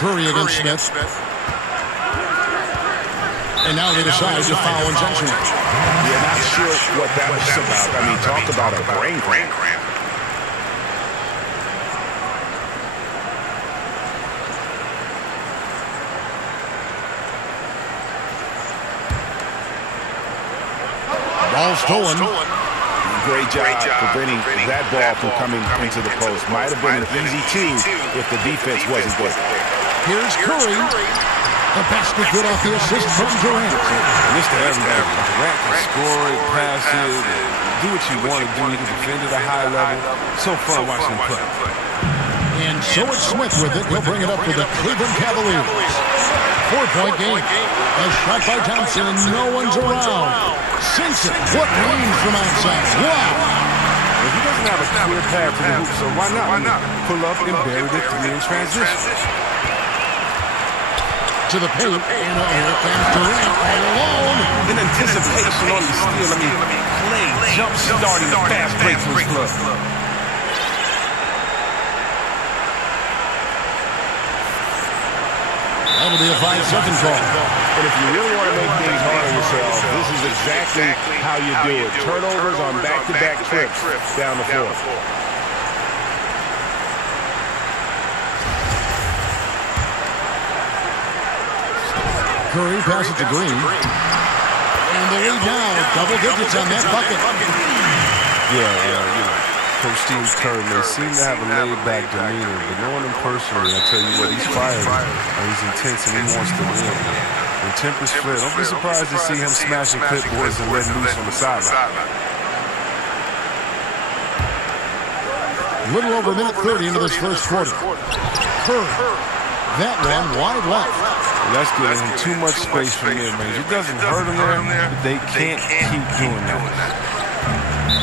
Curry against Smith. And now they decide to foul intentionally. Yeah, not sure what that was about. I mean, talk about a brain cramp. Ball stolen. Great job preventing that ball from coming into the post. Might have been an easy two if the defense wasn't good. Here's Curry. The basket good off the assist from Durant. This to everybody. Durant can score it, pass it, do what you want to do. You can defend at a high level. So fun watching him play. And so it's Smith with it. He'll bring it up for the Cleveland Cavaliers. 4-point game. A shot by Thompson and no one's around. Since it, what range from outside? Wow. If he doesn't have a clear path to the hoop, so why not? Pull up and bury the three in transition. To the paint, and here comes Durant all alone. In anticipation on the steal, play jump starting the fast break for his club. That'll be a 5-second call. And if you really want to make things hard on yourself, this is exactly how you do it. Turnovers on back-to-back trips down the floor. Curry passes to Green. And the lead now, double digits on that bucket. Coach Steve Kerr may seem to have a laid-back demeanor, but knowing him personally, I tell you what, he's fiery. He's intense and he wants to win. When tempers flare, don't be surprised to see him smashing clipboards and letting loose on the sideline. Little over a minute 30 into this first quarter. Curry. That one wide left. That's giving him too much space from mid-range. It doesn't hurt him there, but they can't keep doing that.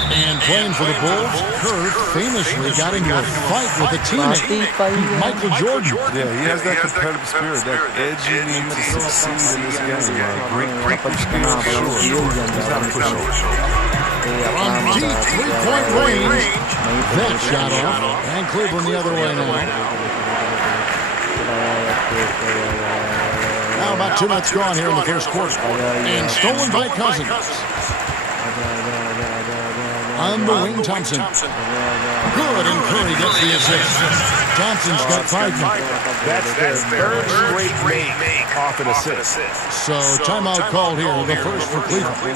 And playing for the Bulls, Kerr famously got into a fight with a teammate, Michael Jordan. Yeah, he has that competitive spirit, that edge you need to succeed in this game. Great pickup skills, sure. He's not a pushover. From deep three-point range, that shot off, and Cleveland the other way now. Now about 2 minutes gone here in the first quarter. And stolen by Cousins. On the wing, Thompson. Good, and Curry gets the assist. Thompson's got 5 now. That's their third straight make off an assist. So timeout called here, the first for Cleveland.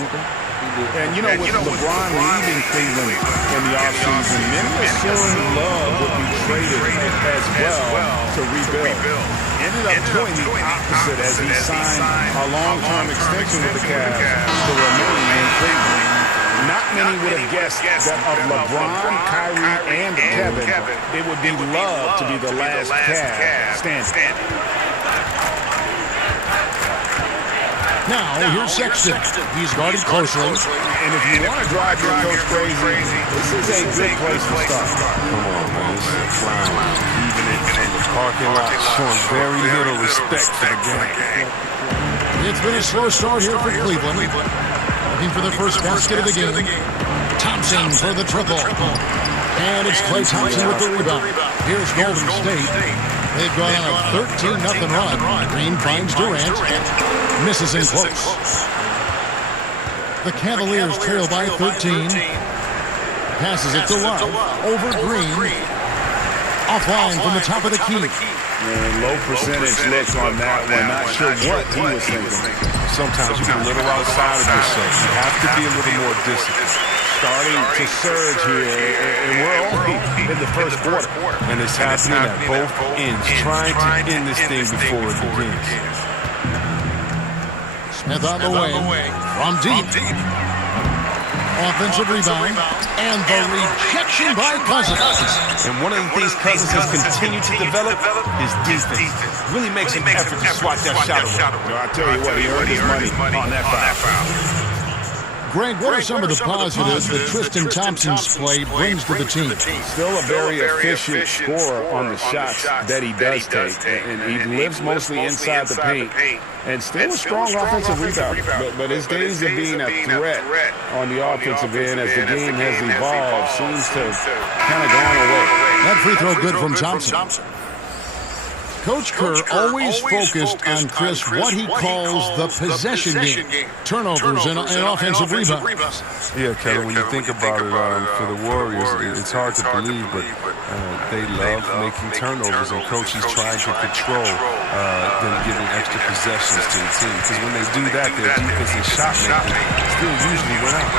And you know, with LeBron leaving Cleveland in the offseason, many assumed Love would be traded as well to rebuild. Ended up doing the opposite as he signed a long-term extension with the Cavs to remain in Cleveland. Not many would have guessed that of LeBron, Kyrie, and Kevin, it would be Love to be the last Cav standing. Now, here's Sexton. He's guarded closely. And if you want to drive your coach crazy, this is a good place to start. Come on, man. This is a clown. Even it from the parking lot, showing very little respect for the game. It's been a slow start here for Cleveland. Looking for the first basket of the game. Thompson for the triple. And it's Klay Thompson with the rebound. Here's Golden State. They've gone on a 13-0 run. Green finds Durant. Misses in close. The Cavaliers trail by 13. Passes it to Love. Over Green. Offline from the top of the key. And low percentage look on that one. Not sure what he was thinking. Sometimes you get a little outside of yourself. You have to be a little more disciplined. Starting to surge here, and we're only in the first quarter. And it's happening at both ends, trying to end this thing before it begins. Smith on the way from deep. Offensive rebound, and the rejection by Cousins. And one of the things Cousins has continued to develop is defense. Really makes an effort to swat that shot away. I'll tell you what, he earned his money on that foul. Greg, what are some of the positives that Tristan Thompson's play brings to the team? Still a very efficient scorer on the shots that he does take. And he lives mostly inside the paint. And still a strong offensive rebounder. But his days of being a threat on the offensive end as the game has evolved seems to have kind of gone away. That free throw good from Thompson. Coach Kerr always focused on, Chris, what he calls the possession game. Turnovers and offensive rebounds. Yeah, Kevin, when you think about it, for the Warriors, it's hard to believe, but they love making turnovers, and Coach is trying to control them giving extra possessions to the team. Because when they do that, their defense and shot making still usually win out.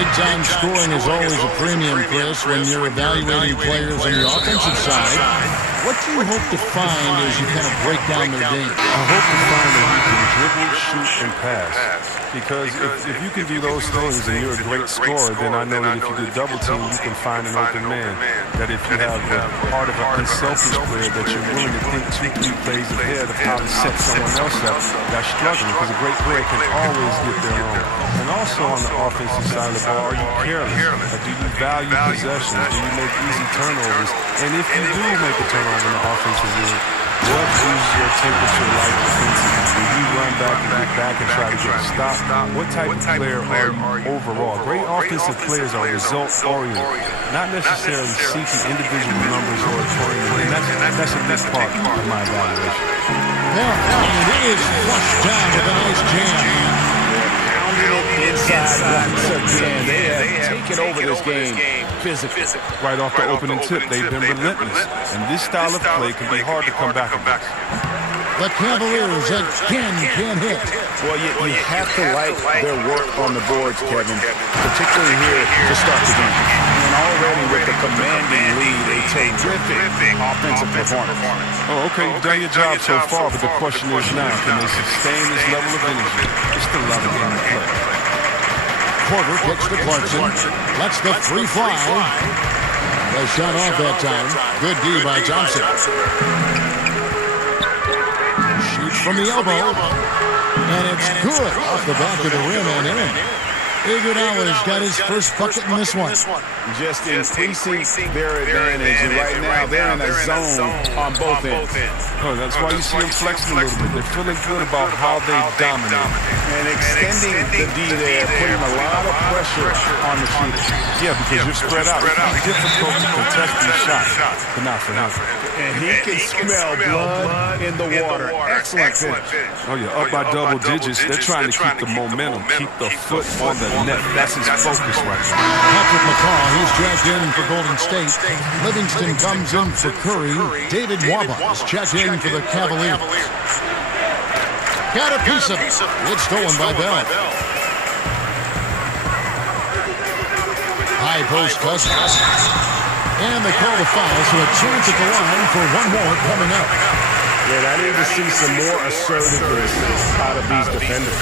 Big-time scoring is always a premium, Chris, when you're evaluating players on the offensive side. What do you hope to find as you kind of break down their game? I hope to find that you can dribble, shoot, and pass. Because if you can do those things and you're a great scorer, then I know that if you do double team, you can find an open man. That if you have the heart of an unselfish player, that you're willing to think 2-3 plays ahead of how to set someone else up that's struggling. Because a great player can always get their own. And also on the offensive side of the ball, are you careless? Or do you value possessions? Do you make easy turnovers? And if you do make a turnover in the offensive end, what is your temperature like defensively? Will you run back and get back and try to get a stop? What type of player are you overall? Great offensive players are result-oriented, not necessarily seeking individual numbers or tournament. And that's a big part of my evaluation. Yeah, it is flushed down with a nice jam. Inside once again. They have taken over this game physically. Right off the opening tip, they've been relentless. And this style of play can be hard to come back against. The Cavaliers again can't hit. Well, you have to like their work on the boards, Kevin, particularly here to start the game. And already with the commanding lead, a terrific offensive performance. Oh, okay, you've done your job so far, but the question is now, can they sustain this level of energy? It's still a lot of game to play. Porter kicks to Clarkson. Lets the three fly. They shot off that time. Good D by Johnson. Shoots from the elbow. And it's good off the back of the rim and in. Iguodala's got his first bucket in this one. Just increasing their advantage. And right now, they're in a zone on both ends. Oh, that's why you see them flexing a little bit. They're feeling good about how they dominate. And extending the D there, putting a lot of pressure on the shooter. Yeah, because you're spread out. It's difficult to contest these shots, but not for him. And he can smell blood in the water. Excellent finish. Oh, yeah, up by double digits. They're trying to keep the momentum, keep the foot on the net. That's his focus right now. Patrick McCaw, he's checked in for Golden State. Livingston comes in for Curry. David Waba is checked in for the Cavaliers. Got a piece of it. It's stolen by Bell. High post Cousins. And they call the foul, so a chance at the line for one more coming up. Yeah, I need to see some more assertiveness out of these defenders.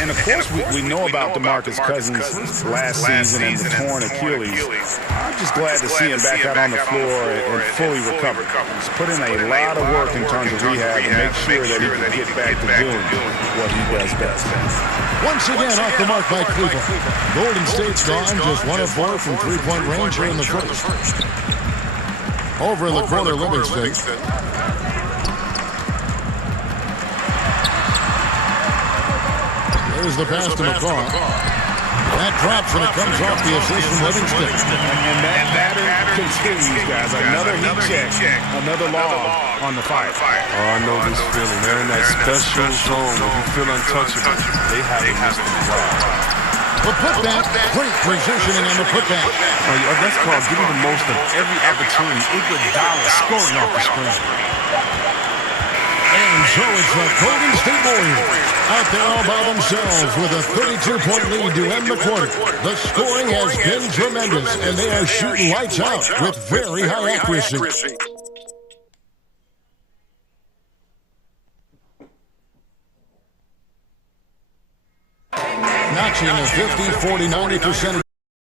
And, of course, we know about DeMarcus Cousins last season and the torn Achilles. I'm just glad to see him back out on the floor and fully recovered. He's put in a lot of work in terms of rehab to make sure that he can get back to doing what he does best. Once again, off the mark by Cleveland. Golden State's gone just 1 of 4 from three-point range here in the first. Over in the corner, Livingston. There's the pass to McCaw. That drops and it comes off the assist from Livingston. And that pattern continues, guys. Another heat check, another log on the fire. Oh, I know this feeling. They're in that special zone where you feel untouchable. They haven't missed the drive. The putback, great positioning on the putback. Oh, that's called getting the most of every opportunity. Iguodala scoring off the screen. And so it's the Golden State Warriors out there all by themselves with a 32-point lead to end the quarter. The scoring has been tremendous, and they are shooting lights out with very high accuracy. Notching a 50, 40, 90%